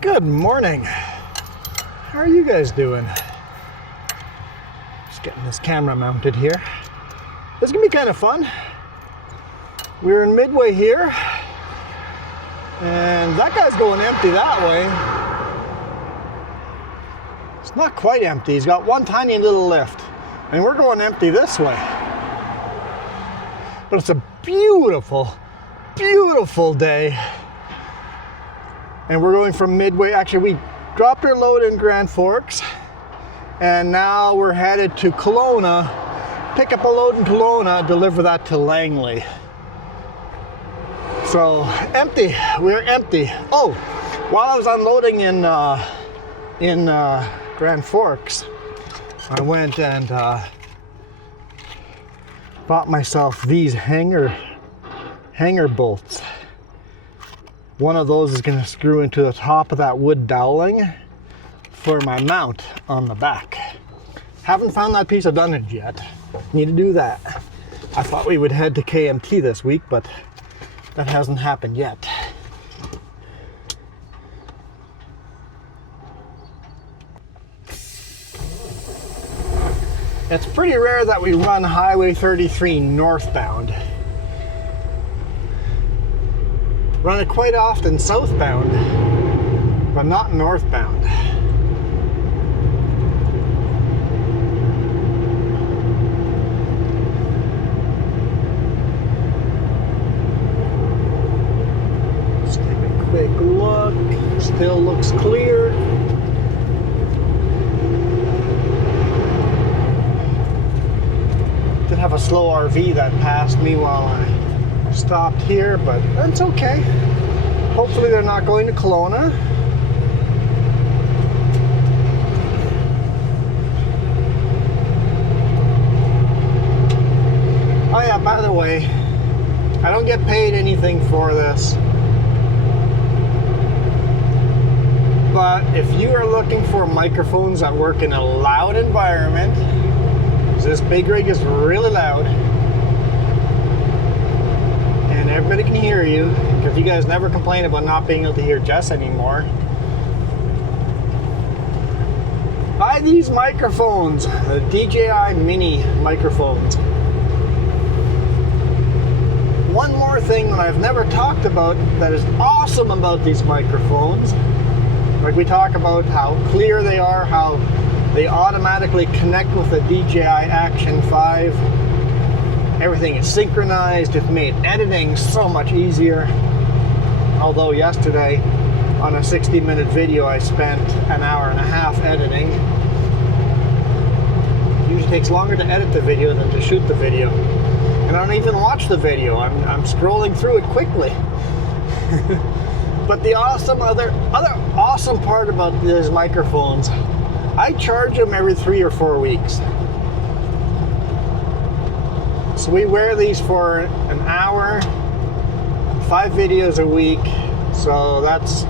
Good morning. How are you guys doing? Just getting this camera mounted here. This is gonna be kind of fun. We're in Midway here, and that guy's going empty that way. It's not quite empty. He's got one tiny little lift, and we're going empty this way. But it's a beautiful, beautiful day. And we're going from Midway. Actually, we dropped our load in Grand Forks, and now we're headed to Kelowna, pick up a load in Kelowna, deliver that to Langley. So, empty. We're empty. Oh, while I was unloading in Grand Forks, I went and bought myself these hanger bolts. One of those is going to screw into the top of that wood doweling for my mount on the back. Haven't found that piece of dunnage yet. Need to do that. I thought we would head to KMT this week, but that hasn't happened yet. It's pretty rare that we run Highway 33 northbound. Run it quite often southbound, but not northbound. Let's take a quick look. Still looks clear. Did have a slow RV that passed me while I stopped here, but that's okay. Hopefully they're not going to Kelowna. Oh yeah, by the way, I don't get paid anything for this. But if you are looking for microphones that work in a loud environment, this big rig is really loud, and everybody can hear you, because you guys never complain about not being able to hear Jess anymore. Buy these microphones, the DJI Mini microphones. One more thing that I've never talked about that is awesome about these microphones, like we talk about how clear they are, how they automatically connect with the DJI Action 5. Everything is synchronized. It made editing so much easier. Although yesterday, on a 60-minute video, I spent an hour and a half editing. It usually takes longer to edit the video than to shoot the video. And I don't even watch the video. I'm scrolling through it quickly. But the other awesome part about these microphones, I charge them every 3 or 4 weeks. So we wear these for an hour, 5 videos a week. So that's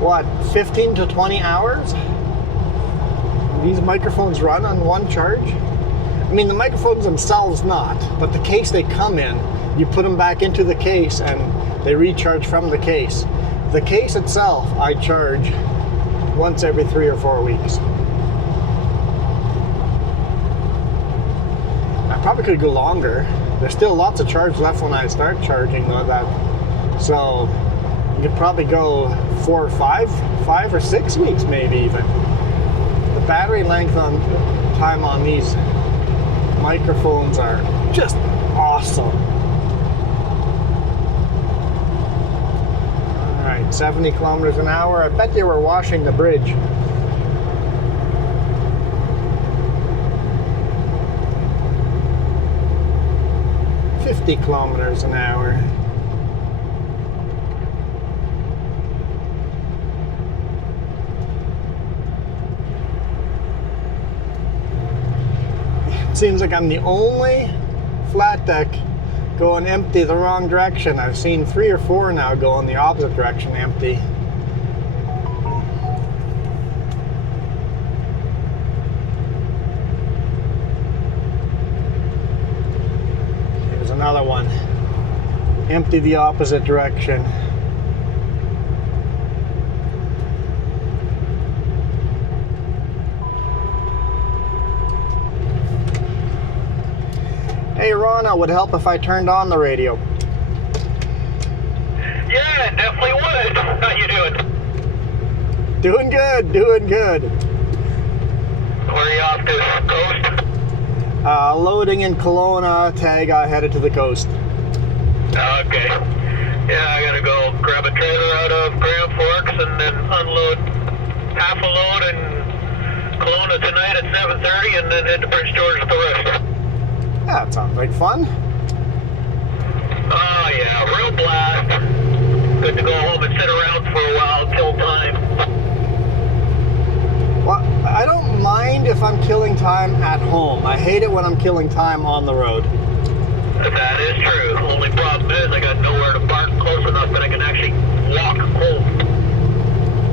what, 15 to 20 hours? These microphones run on one charge. I mean, the microphones themselves not, but the case they come in, you put them back into the case and they recharge from the case. The case itself, I charge once every 3 or 4 weeks. I probably could go longer. There's still lots of charge left when I start charging though, that. So you could probably go 4 or 5 or 6 weeks maybe even. The battery length time on these microphones are just awesome. All right, 70 kilometers an hour. I bet they were washing the bridge. Kilometers an hour. It seems like I'm the only flat deck going empty the wrong direction. I've seen 3 or 4 now going the opposite direction empty. Another one. Empty the opposite direction. Hey, Rona, would help if I turned on the radio. Yeah, it definitely would. How you doing? Doing good, doing good. Where are you off to? Coast? Loading in Kelowna, tag headed to the coast. Okay. Yeah, I gotta go grab a trailer out of Grand Forks and then unload half a load in Kelowna tonight at 7:30 and then head to Prince George with the rest. Yeah, that sounds like fun. Oh yeah, real blast. Good to go home and sit around for a while, kill time. Well, I don't mind if I'm killing time at home. I hate it when I'm killing time on the road. That is true. Only problem is I got nowhere to park close enough that I can actually walk home.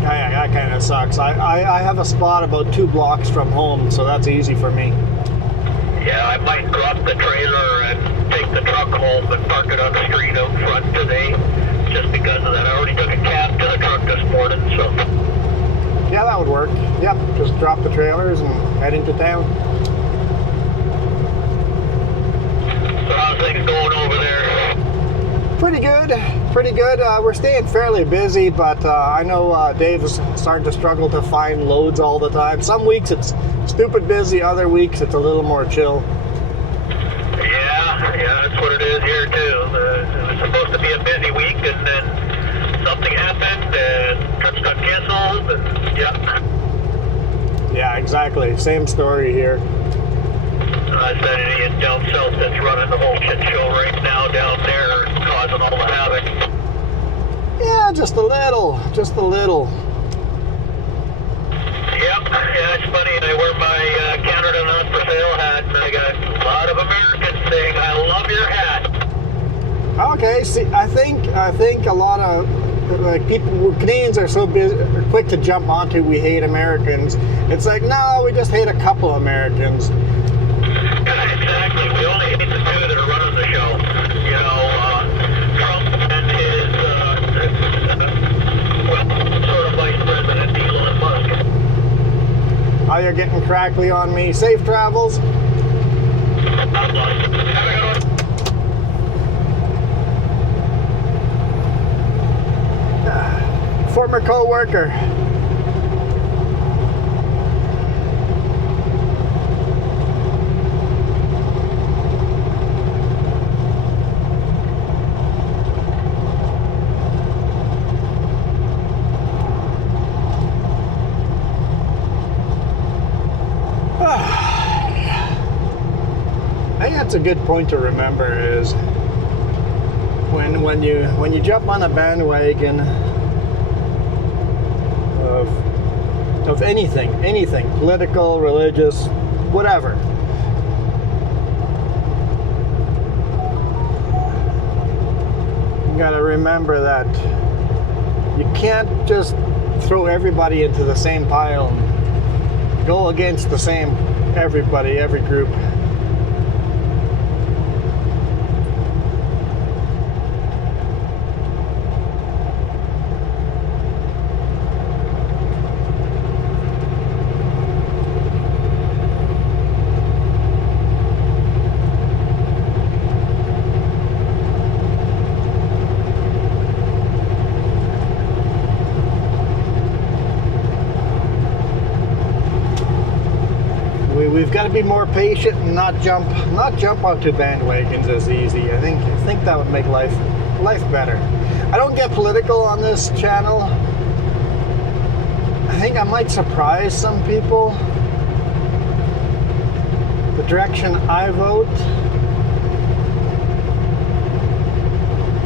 Yeah, that kind of sucks. I have a spot about 2 blocks from home, so that's easy for me. Yeah, I might drop the trailer and take the truck home and park it on the street out front today, just because of that. I already took a cab to the truck this morning, so. Yeah, that would work. Yep, just drop the trailers and head into town. So how's things going over there? Pretty good, pretty good. We're staying fairly busy, but I know Dave is starting to struggle to find loads all the time. Some weeks it's stupid busy, other weeks it's a little more chill. Yeah, that's what it is here too. It was supposed to be a busy week, and then something happened, and trips got canceled, and yeah. Yeah, exactly. Same story here. That idiot down south that's running the whole shit show right now down there, causing all the havoc. Yeah, just a little, just a little. Yep, yeah, it's funny. I wear my Canada Not For Sale hat, and I got a lot of Americans saying, "I love your hat." Okay, see, I think a lot of people, Canadians are so busy, are quick to jump onto we hate Americans. It's like, no, we just hate a couple of Americans. Exactly. We only hate the 2 that are running the show. You know, Trump and his, sort of vice president, Elon Musk. Oh, you're getting crackly on me. Safe travels. Have a good one. Former co-worker. I think that's a good point to remember is when you jump on a bandwagon of anything, political, religious, whatever. You gotta remember that you can't just throw everybody into the same pile and go against the same everybody, every group. We've got to be more patient and not jump onto bandwagons as easy. I think that would make life better. I don't get political on this channel. I think I might surprise some people. The direction I vote.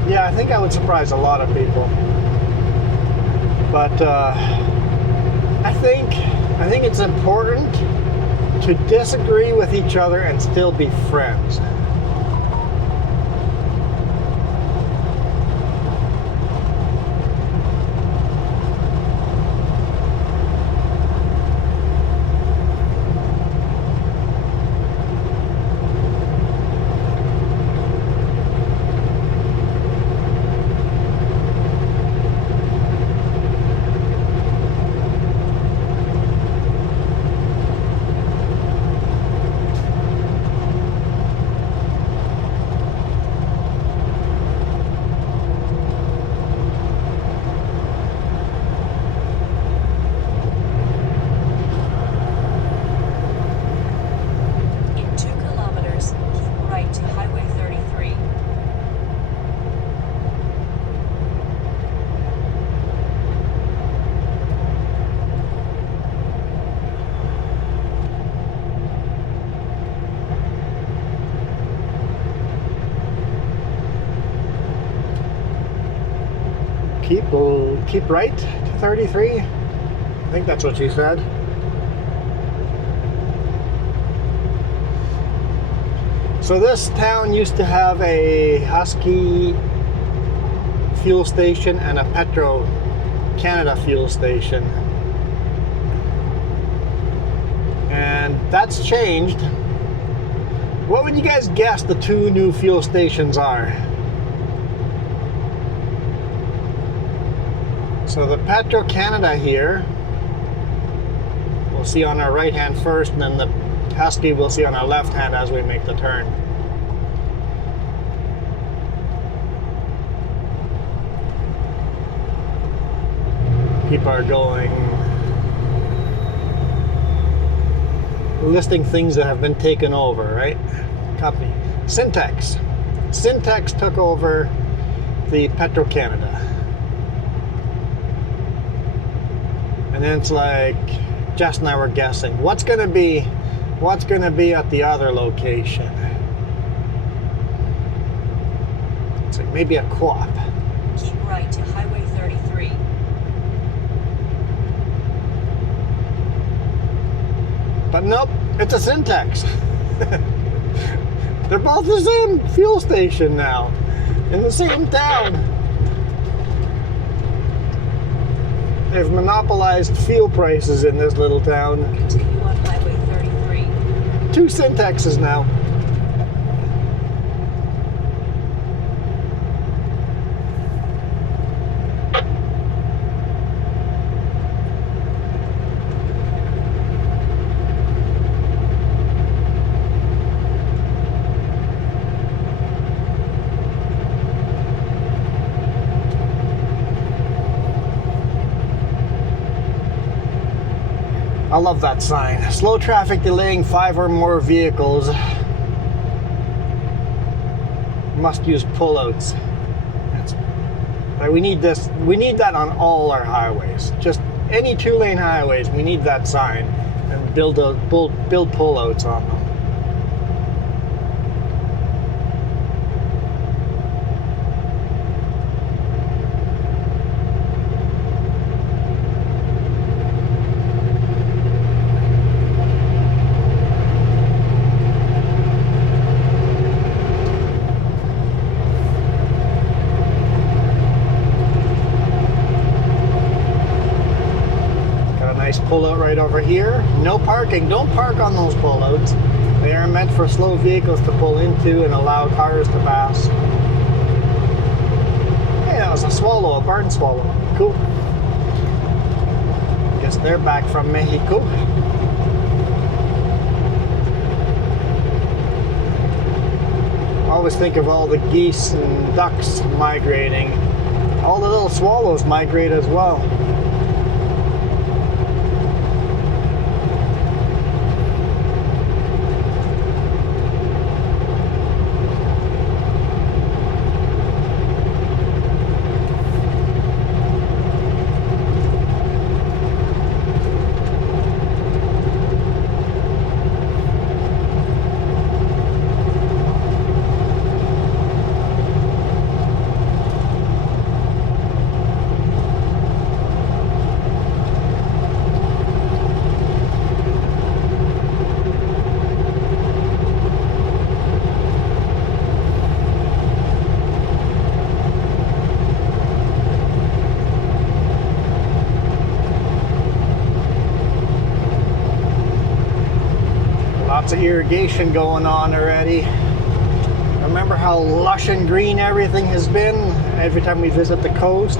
Yeah, I think I would surprise a lot of people. But I think it's important to disagree with each other and still be friends. keep right to 33. I think that's what she said. So this town used to have a Husky fuel station and a Petro Canada fuel station. And that's changed. What would you guys guess the two new fuel stations are? So the Petro Canada here, we'll see on our right hand first, and then the Husky we'll see on our left hand as we make the turn. People are going, listing things that have been taken over, right? Company. Syntex. Syntex took over the Petro Canada. And then it's like, Jess and I were guessing, what's gonna be at the other location? It's like maybe a co-op. Keep right to Highway 33. But nope, it's a Syntex. They're both the same fuel station now, in the same town. They've monopolized fuel prices in this little town. Continue on Highway 33. Two Syntexes now. I love that sign. Slow traffic delaying 5 or more vehicles. Must use pullouts. We need this. We need that on all our highways. Just any 2-lane highways, we need that sign, and build pullouts on them. Pullout right over here. No parking. Don't park on those pullouts. They are meant for slow vehicles to pull into and allow cars to pass. Hey, that was a swallow, a barn swallow. Cool. Guess they're back from Mexico. I always think of all the geese and ducks migrating. All the little swallows migrate as well. Lots of irrigation going on already. Remember how lush and green everything has been every time we visit the coast?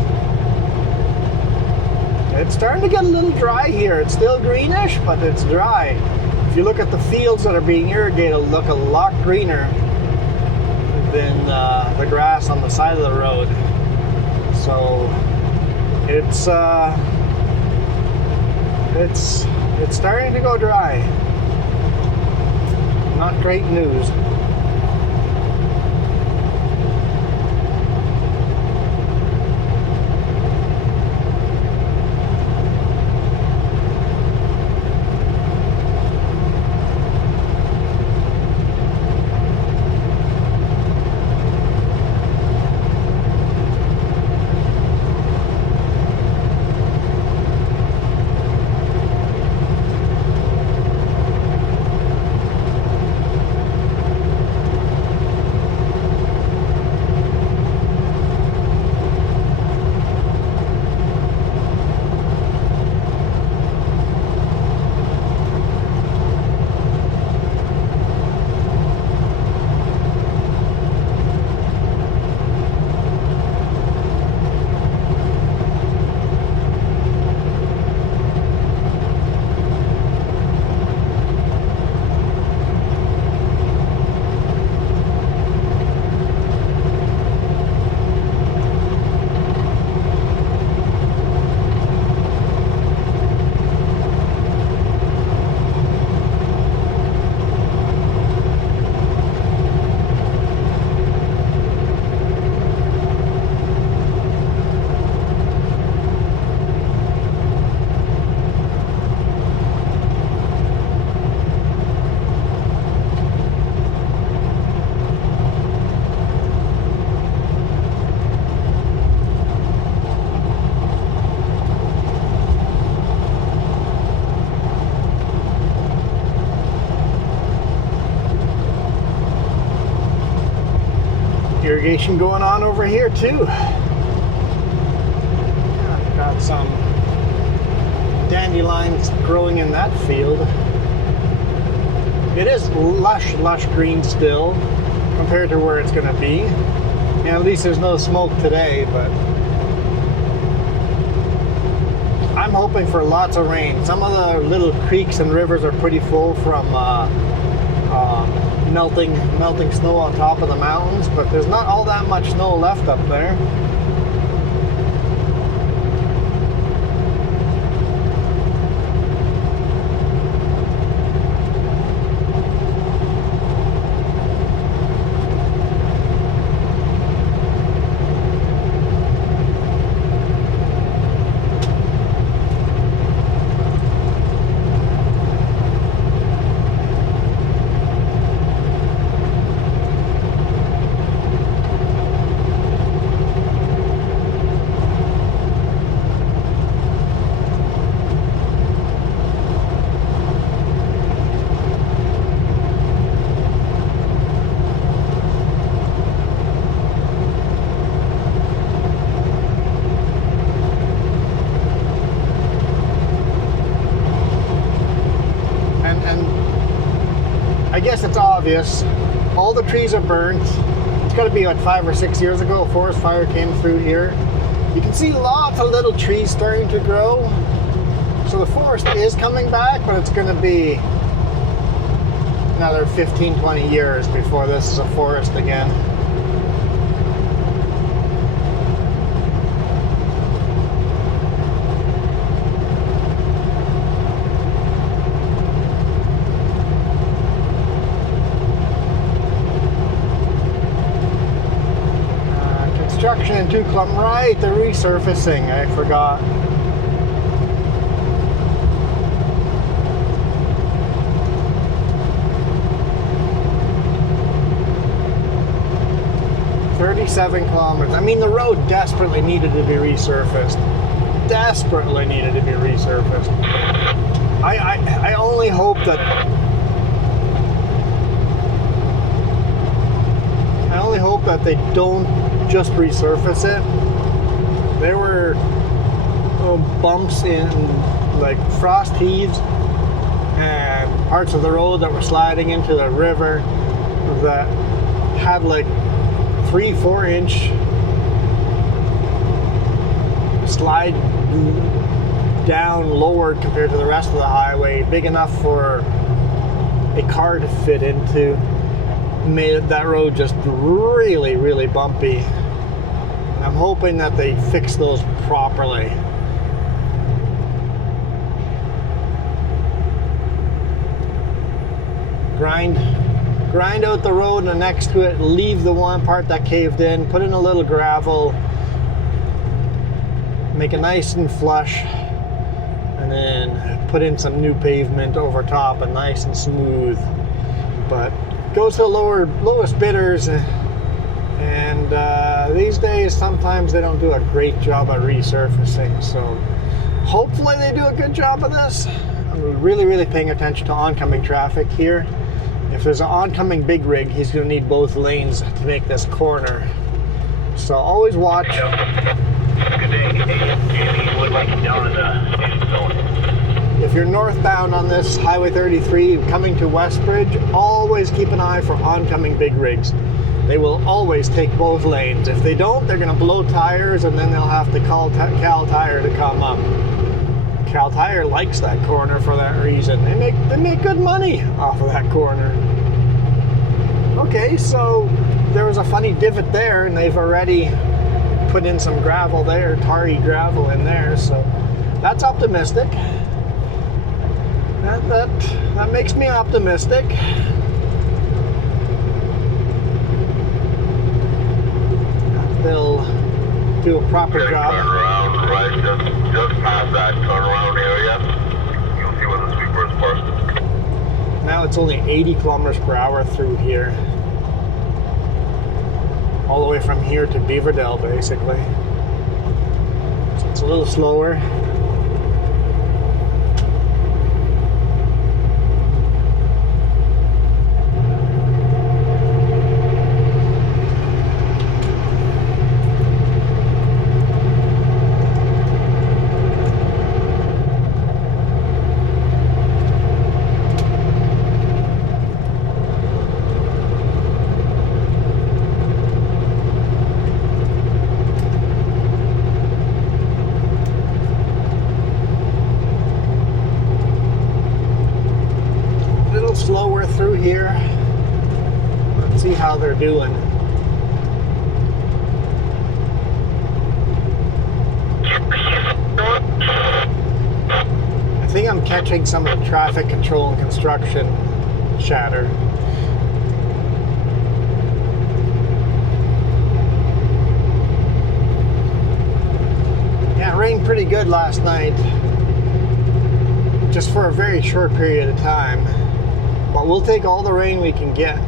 It's starting to get a little dry here. It's still greenish, but it's dry. If you look at the fields that are being irrigated, look a lot greener than the grass on the side of the road. So it's starting to go dry. Not great news. irrigation going on over here too. Yeah, I've got some dandelions growing in that field. It is lush green still compared to where it's going to be. And at least there's no smoke today, but I'm hoping for lots of rain. Some of the little creeks and rivers are pretty full from melting snow on top of the mountains, but there's not all that much snow left up there. I guess it's obvious. All the trees are burnt. It's got to be like 5 or 6 years ago, a forest fire came through here. You can see lots of little trees starting to grow. So the forest is coming back, but it's going to be another 15, 20 years before this is a forest again. Construction in Tuclum, right, the resurfacing, I forgot. $37 kilometers. I mean, the road desperately needed to be resurfaced. Desperately needed to be resurfaced. I only hope that they don't just resurface it. There were bumps in like frost heaves and parts of the road that were sliding into the river that had like 3-4 inch slide down lowered compared to the rest of the highway, big enough for a car to fit into. Made that road just really bumpy. And I'm hoping that they fix those properly. Grind out the road and next to it, leave the one part that caved in, put in a little gravel, make it nice and flush, and then put in some new pavement over top and nice and smooth. But goes to the lowest bidders, and these days sometimes they don't do a great job at resurfacing, so hopefully they do a good job of this. I'm really paying attention to oncoming traffic here. If there's an oncoming big rig, he's going to need both lanes to make this corner, so always watch. Good day. Jamie would like you down in the station zone. If you're northbound on this Highway 33 coming to Westbridge, always keep an eye for oncoming big rigs. They will always take both lanes. If they don't, they're going to blow tires and then they'll have to call Cal Tire to come up. Cal Tire likes that corner for that reason. They make good money off of that corner. Okay, so there was a funny divot there and they've already put in some gravel there, tarry gravel in there, so that's optimistic. That makes me optimistic. They'll do a proper job. Turn around, right, just past that turnaround area. You'll see where the sweeper is first. Now it's only 80 kilometers per hour through here. All the way from here to Beaverdale, basically. So it's a little slower. doing. I think I'm catching some of the traffic control and construction chatter. Yeah, it rained pretty good last night, just for a very short period of time. But we'll take all the rain we can get.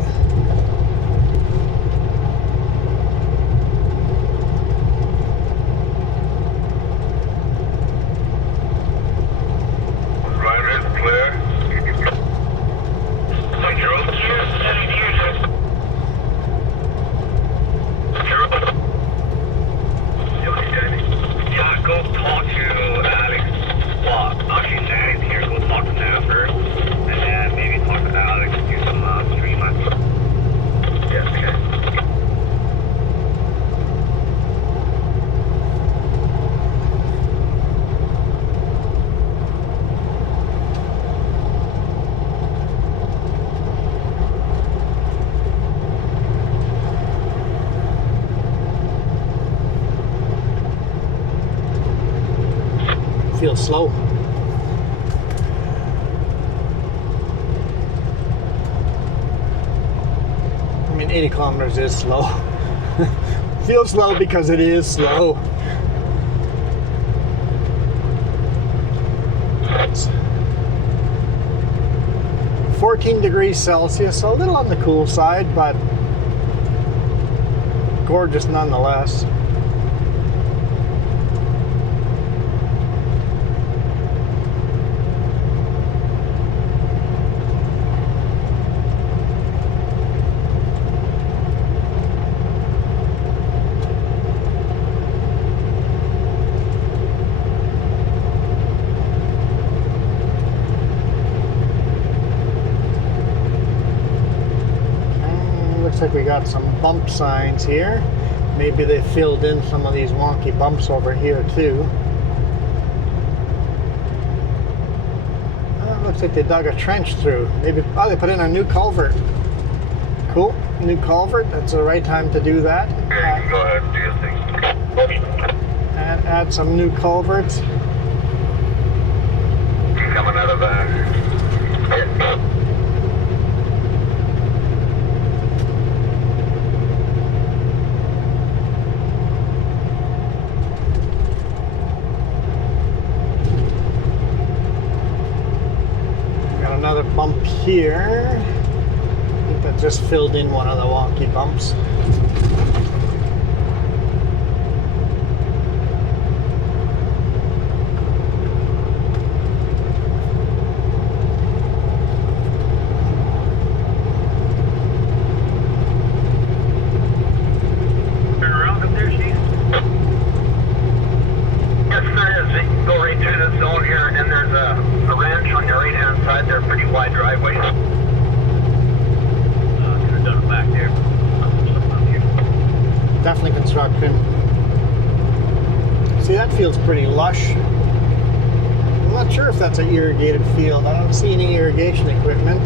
Feels slow. I mean, 80 kilometers is slow. Feels slow because it is slow. It's 14 degrees Celsius, so a little on the cool side, but gorgeous nonetheless. Like we got some bump signs here. Maybe they filled in some of these wonky bumps over here too. Looks like they dug a trench through. Maybe, oh, they put in a new culvert. Cool, new culvert. That's the right time to do that. Okay, you can go ahead and do your thing. And add some new culverts. Coming out of that. Another bump here. I think that just filled in one of the wonky bumps. Turn around up there, Chief. Yes, there is. You can go right through this zone here, and then there's a ranch on your right-hand side. They're pretty wide driveways. Could have done it back there. Definitely construction. See, that feels pretty lush. I'm not sure if that's an irrigated field. I don't see any irrigation equipment.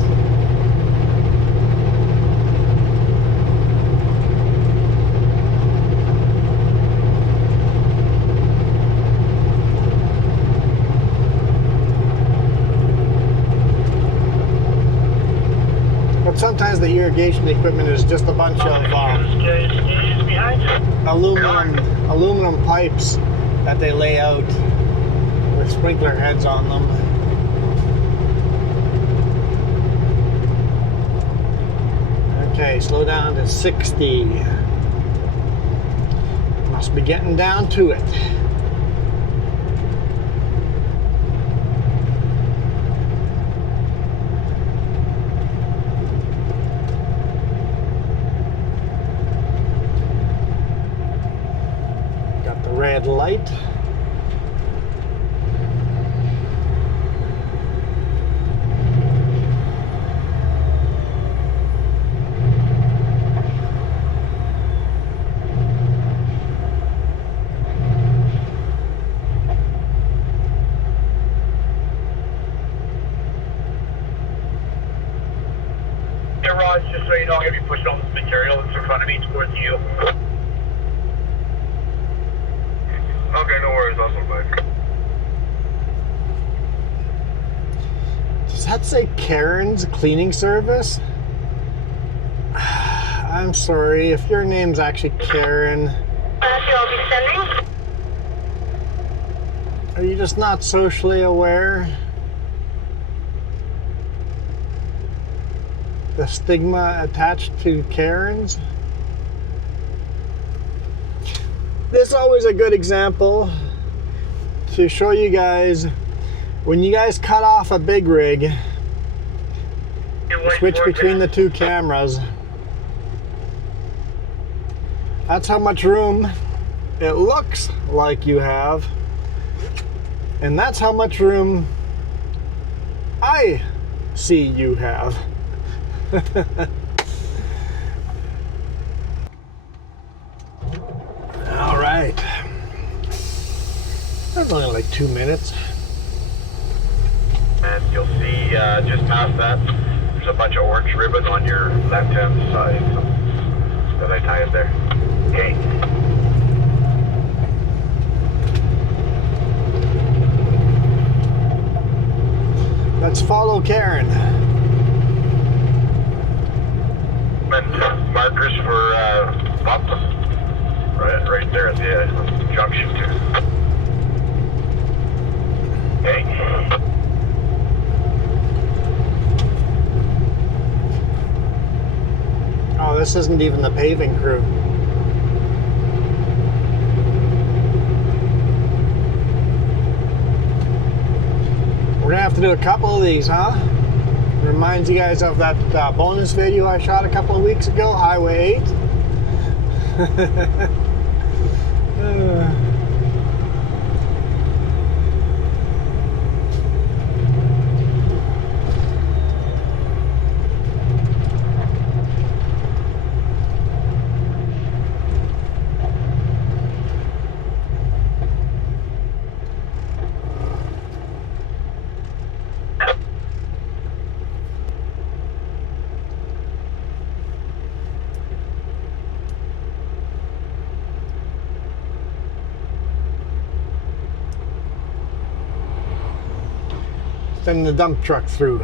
Sometimes the irrigation equipment is just a bunch of aluminum pipes that they lay out with sprinkler heads on them. Okay, slow down to 60. Must be getting down to it. Red light. Raj, just so you know, I'm going to be pushing all this material that's in front of me towards you. Okay, no worries, I'll come back. Does that say Karen's cleaning service? I'm sorry, if your name's actually Karen, I'll be sending. are you just not socially aware? The stigma attached to Karens? This is always a good example to show you guys when you guys cut off a big rig, switch between the two cameras. That's how much room it looks like you have, and that's how much room I see you have. All right. That's only like 2 minutes. And you'll see just past that, there's a bunch of orange ribbon on your left-hand side, so that I tie it there. Okay. Let's follow Karen. And markers for bump. Right there at the junction too. Okay. Oh, this isn't even the paving crew. We're gonna have to do a couple of these, huh? Reminds you guys of that bonus video I shot a couple of weeks ago, Highway 8. Send the dump truck through.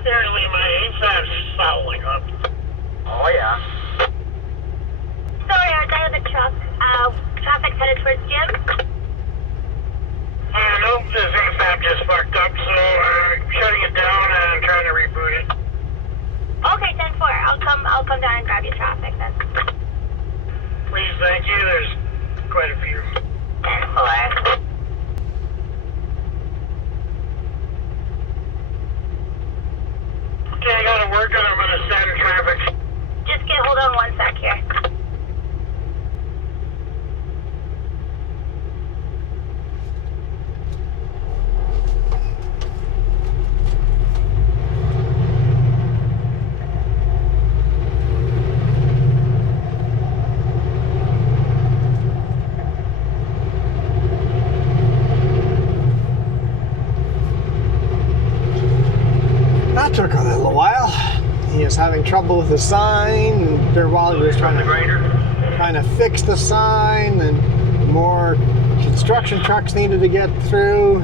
Apparently my AFAB's fouling up. Oh yeah. Sorry, our guy with the truck. Traffic's headed towards Jim. Nope, this AFAB just fucked up, so I'm shutting it down and I'm trying to reboot it. Okay, 10-4. I'll come down and grab your traffic then. Please, thank you. There's quite a few. 10-4. Okay, I gotta work on it. I'm gonna send traffic. Just hold on one sec here. That took a little while. He was having trouble with the sign, and there while he was trying to fix the sign, and more construction trucks needed to get through.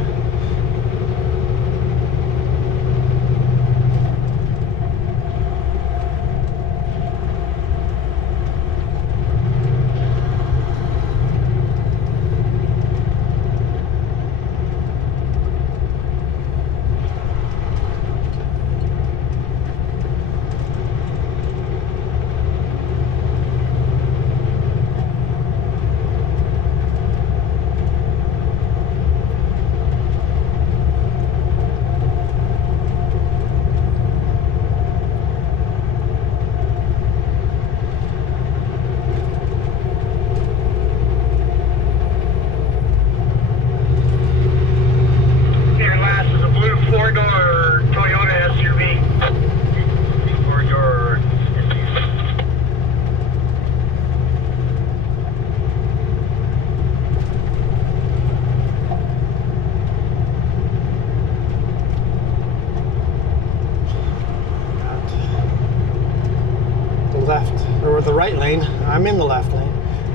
left, or the right lane. I'm in the left lane.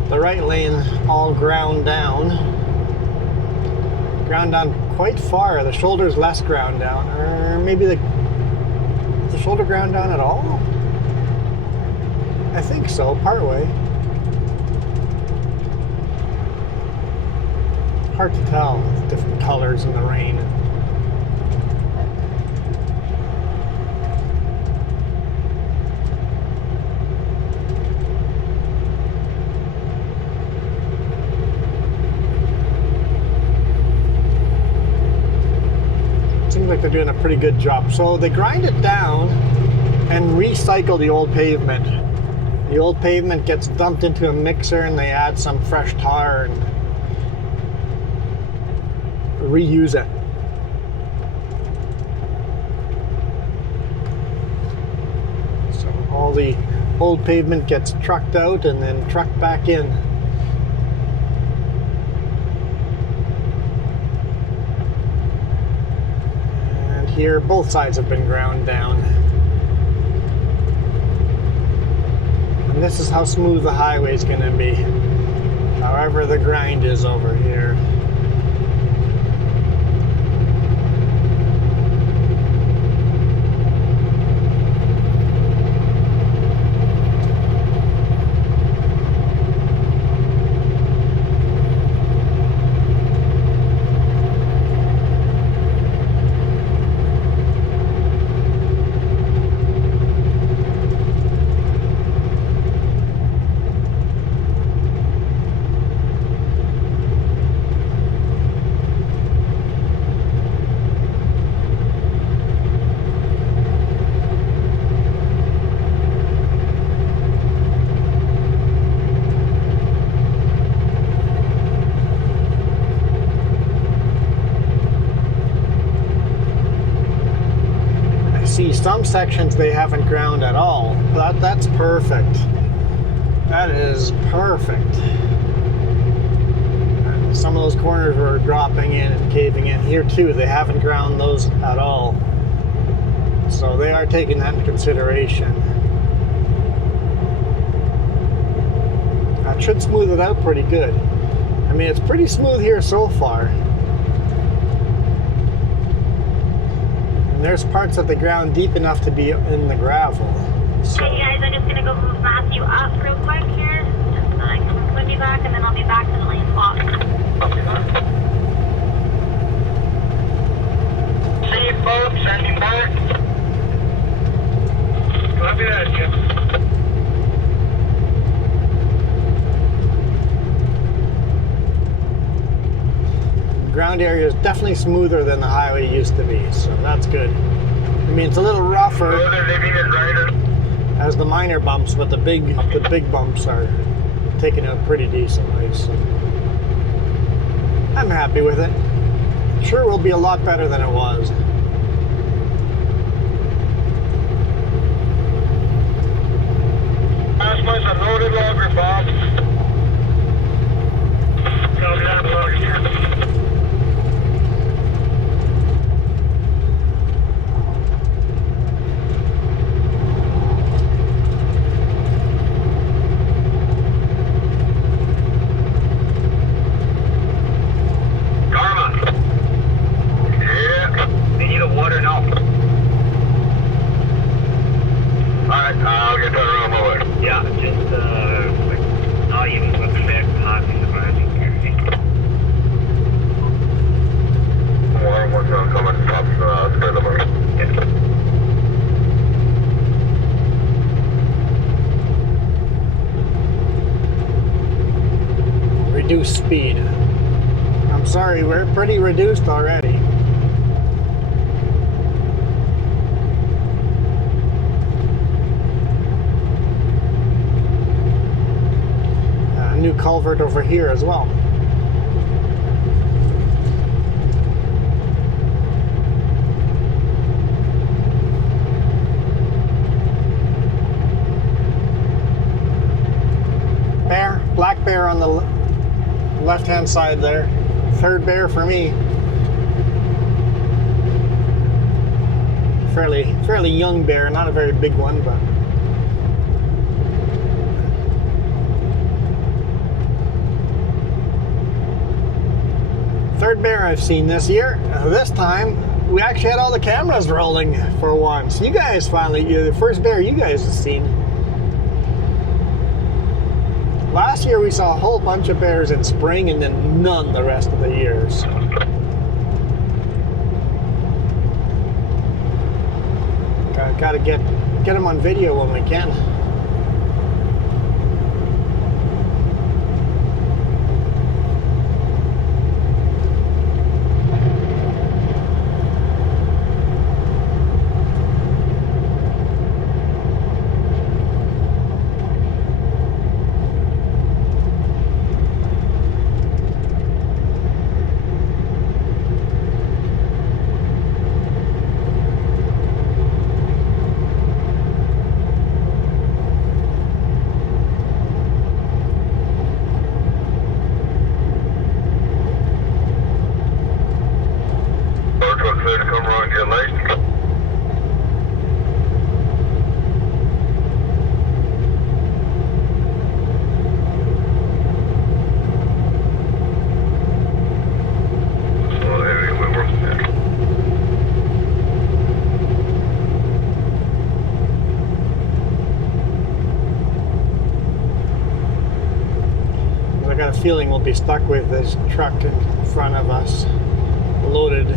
The right lane all ground down. Ground down quite far. The shoulder's less ground down. Or maybe the shoulder ground down at all? I think so, partway. Hard to tell with different colors in the rain. Seems like they're doing a pretty good job. So they grind it down and recycle the old pavement. The old pavement gets dumped into a mixer and they add some fresh tar and reuse it. So all the old pavement gets trucked out and then trucked back in. And here both sides have been ground down. And this is how smooth the highway is going to be. However the grind is over here. See some sections they haven't ground at all. That's perfect. That is perfect. Some of those corners were dropping in and caving in. Here too, they haven't ground those at all. So they are taking that into consideration. That should smooth it out pretty good. I mean, it's pretty smooth here so far. There's parts of the ground deep enough to be in the gravel. So. Hey guys, I'm just gonna go move Matthew up real quick here, just so I can put me back, and then I'll be back to the lane swap. See you folks, sending back. Copy that, Jim. Ground area is definitely smoother than the highway used to be, so that's good. I mean, it's a little rougher as the minor bumps, but the big bumps are taking out pretty decently. So I'm happy with it. Sure, it will be a lot better than it was. Last one's a loaded logger, Bob. Copy that, logger here. Reduce speed. I'm sorry, we're pretty reduced already. A new culvert over here as well. Black bear on the left-hand side there. Third bear for me. Fairly young bear, not a very big one, but Third bear I've seen this year. This time, we actually had all the cameras rolling for once. You guys finally, the first bear you guys have seen. Last year we saw a whole bunch of bears in spring and then none the rest of the years. Gotta get them on video when we can. Feeling we'll be stuck with this truck in front of us, loaded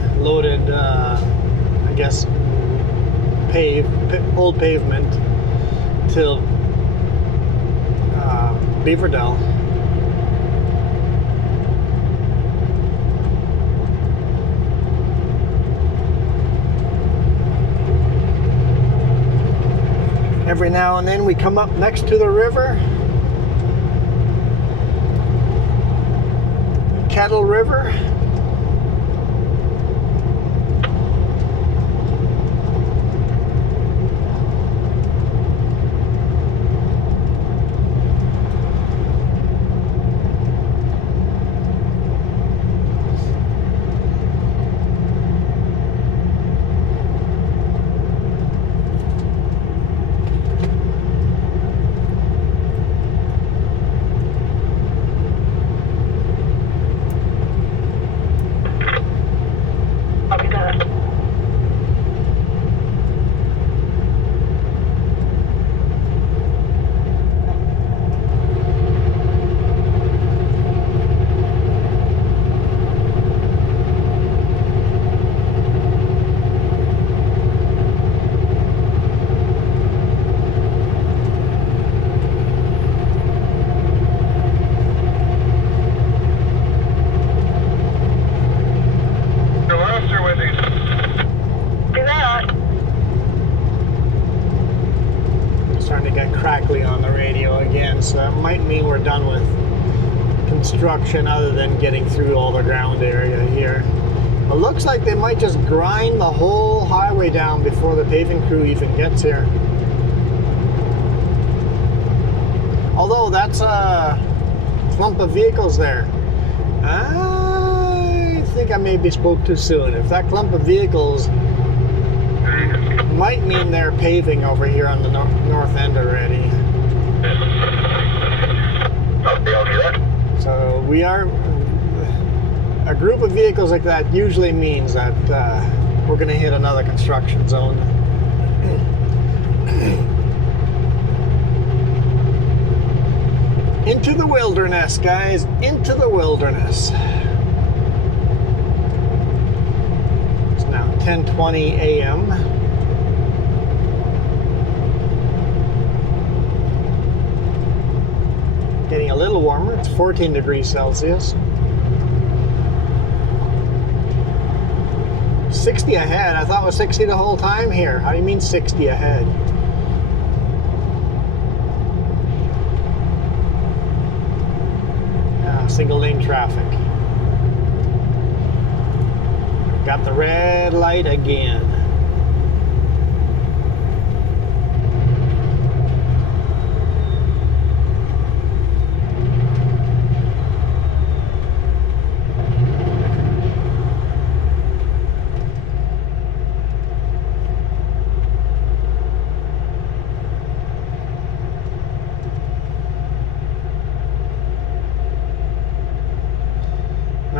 I guess old pavement till Beaverdell. Every now and then we come up next to the river, Kettle River. On the radio again, so that might mean we're done with construction other than getting through all the ground area here. It looks like they might just grind the whole highway down before the paving crew even gets here. Although that's a clump of vehicles there. I think I maybe spoke too soon. If that clump of vehicles might mean they're paving over here on the north end already. So we are, a group of vehicles like that usually means that we're going to hit another construction zone. Into the wilderness, guys, into the wilderness. It's now 10:20 a.m. Getting a little warmer. It's 14 degrees Celsius. 60 ahead. I thought it was 60 the whole time here. How do you mean 60 ahead? Single lane traffic. Got the red light again.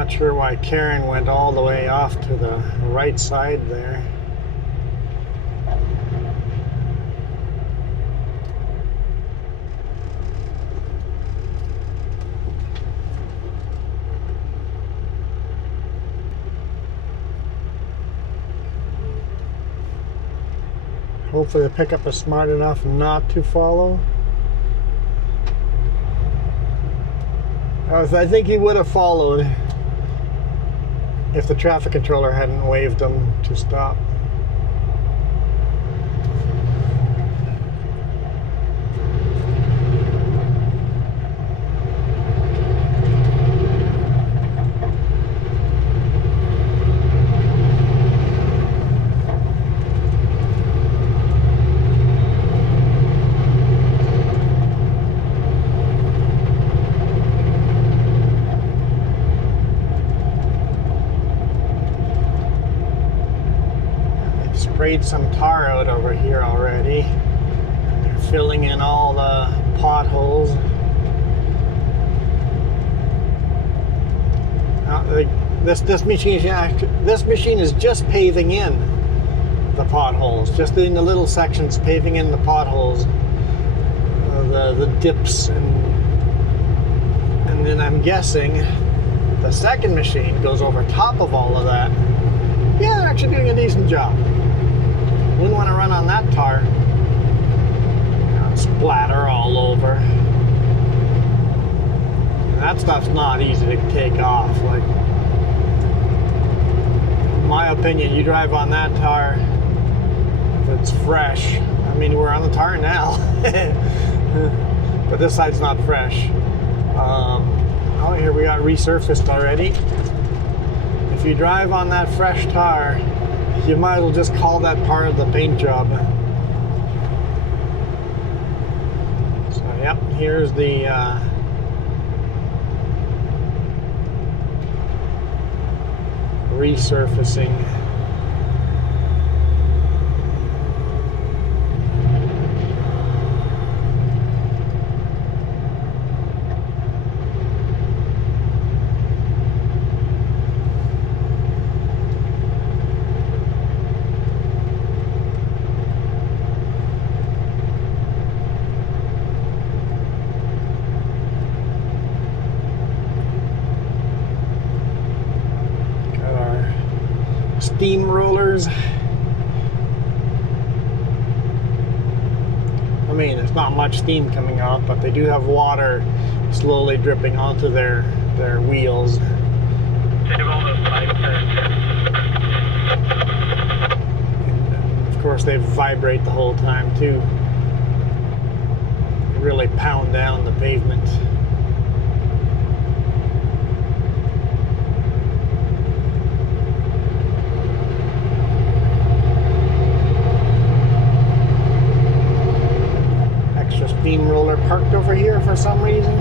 Not sure why Karen went all the way off to the right side there. Hopefully the pickup is smart enough not to follow. I think he would have followed if the traffic controller hadn't waved him to stop. Sprayed some tar out over here already. They're filling in all the potholes. This machine is just paving in the potholes, just doing the little sections, paving in the potholes, the dips, and then I'm guessing the second machine goes over top of all of that. Yeah, they're actually doing a decent job. Wouldn't want to run on that tar. Splatter all over. And that stuff's not easy to take off. Like, in my opinion, you drive on that tar, if it's fresh. I mean, we're on the tar now, but this side's not fresh. Oh, here we got resurfaced already. If you drive on that fresh tar, you might as well just call that part of the paint job. So, yep, here's the resurfacing. Steamrollers. I mean, there's not much steam coming off, but they do have water slowly dripping onto their wheels. And of course, they vibrate the whole time too. They really pound down the pavement. Steamroller parked over here for some reason.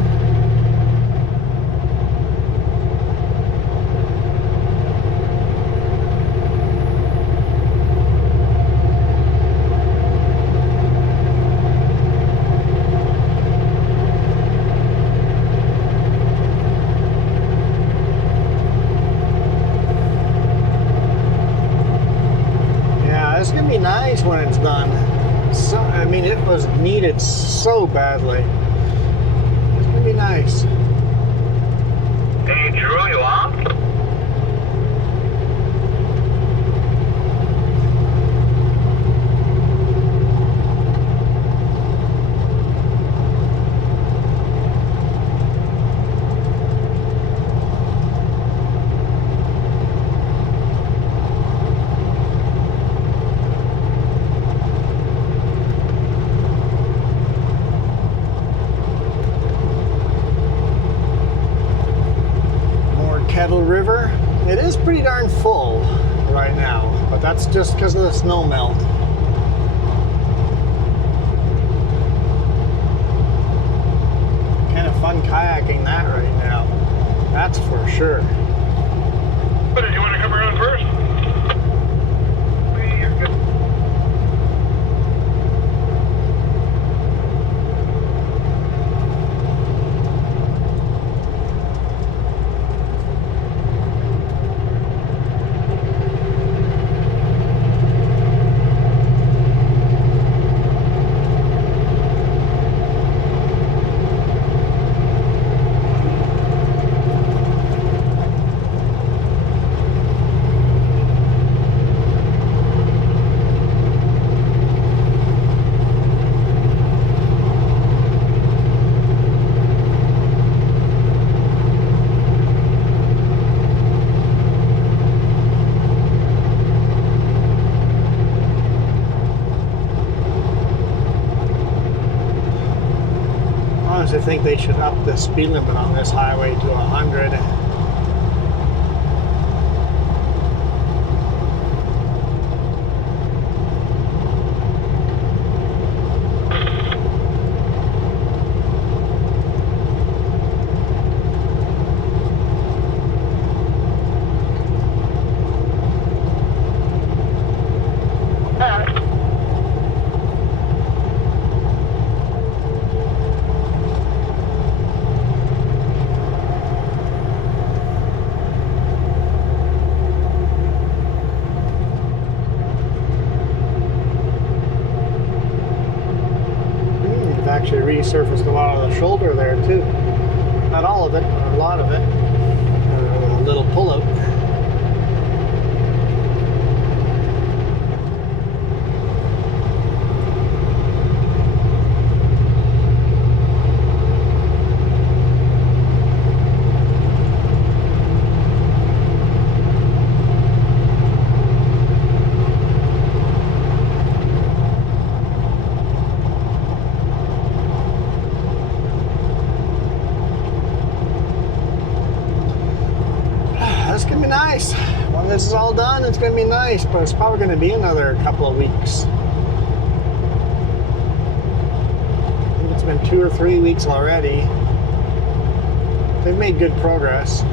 Yeah, it's gonna be nice when it's done. So, I mean, it was needed so badly. It's gonna be nice. Hey, Drew, you off? Kettle River. It is pretty darn full right now, but that's just because of the snow melt. Kind of fun kayaking that right now. That's for sure. But did you want to come around first? You're good. honestly think they should up the speed limit on this highway to 100. Actually resurfaced a lot of the shoulder there too. Not all of it, but a lot of it. A little pullout. It's gonna be nice. When this is all done, it's gonna be nice, but it's probably gonna be another couple of weeks. I think it's been 2 or 3 weeks already. They've made good progress.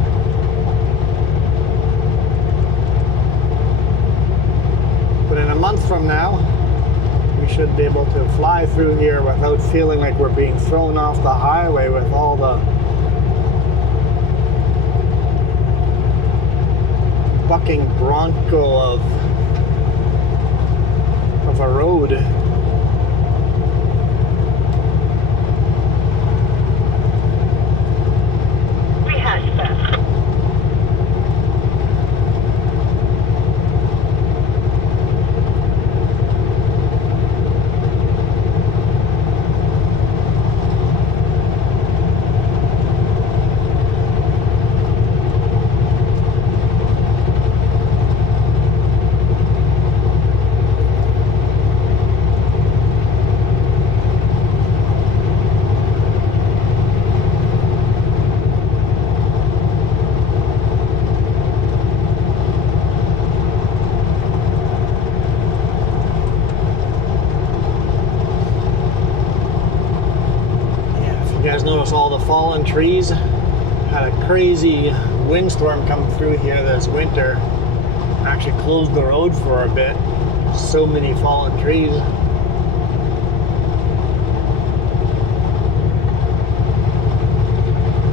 But in a month from now, we should be able to fly through here without feeling like we're being thrown off the highway with all the bucking bronco of a road. Rehash that. Notice all the fallen trees. Had a crazy windstorm come through here this winter. Actually closed the road for a bit. So many fallen trees.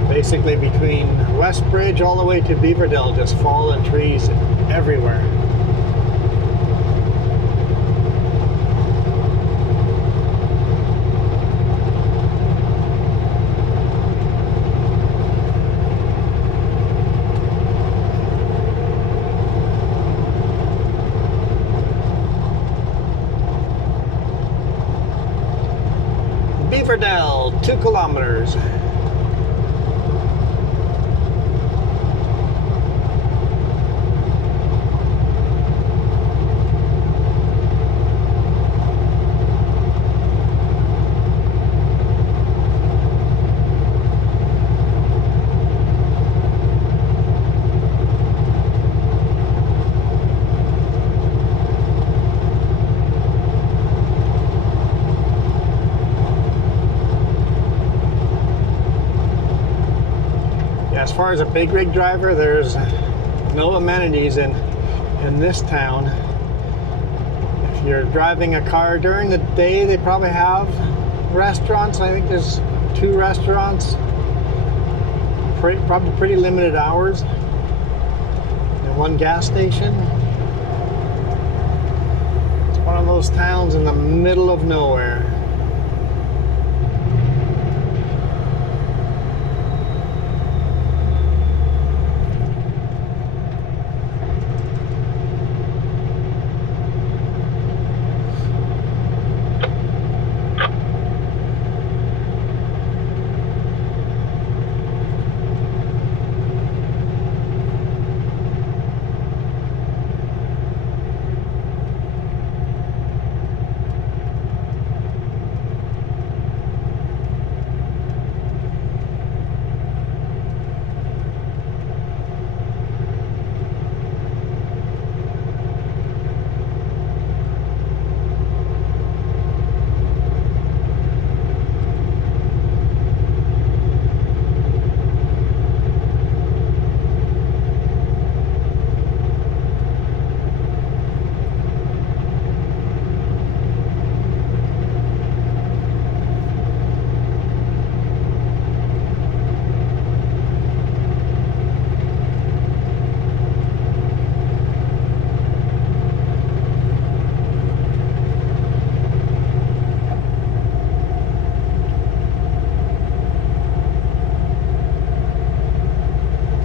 Basically between Westbridge all the way to Beaverdale, just fallen trees everywhere. Beaverdale, 2 kilometers. As far as a big rig driver, there's no amenities in this town. If you're driving a car during the day, they probably have restaurants. I think there's 2 restaurants. Probably pretty limited hours. And 1 gas station. It's one of those towns in the middle of nowhere.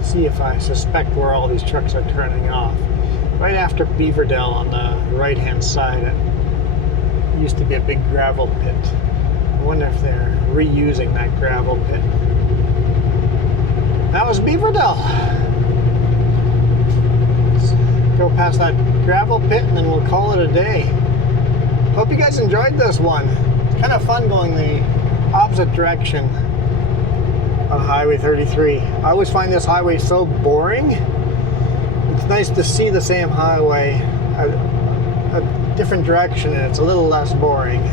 see if I suspect where all these trucks are turning off. Right after Beaverdale on the right-hand side, it used to be a big gravel pit. I wonder if they're reusing that gravel pit. That was Beaverdale. Let's go past that gravel pit and then we'll call it a day. Hope you guys enjoyed this one. It's kind of fun going the opposite direction on Highway 33. I always find this highway so boring. It's nice to see the same highway a different direction and it's a little less boring.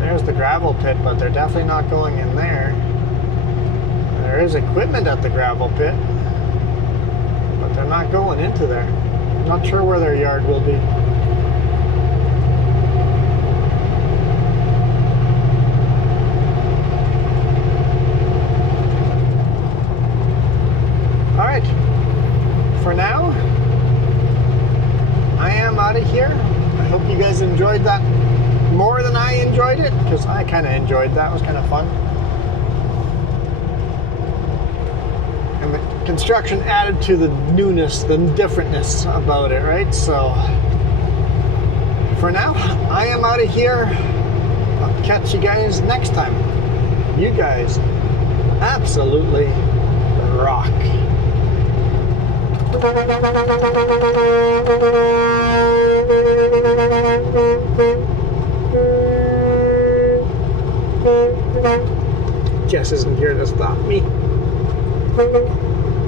There's the gravel pit, but they're definitely not going in there. There is equipment at the gravel pit, but they're not going into there. Not sure where their yard will be. Alright, for now, I am out of here. I hope you guys enjoyed that more than I enjoyed it, because I kind of enjoyed that. It was kind of fun. And the construction added to the newness, the differentness about it, right? So, for now, I am out of here. I'll catch you guys next time. You guys absolutely rock. Jess isn't here to stop me.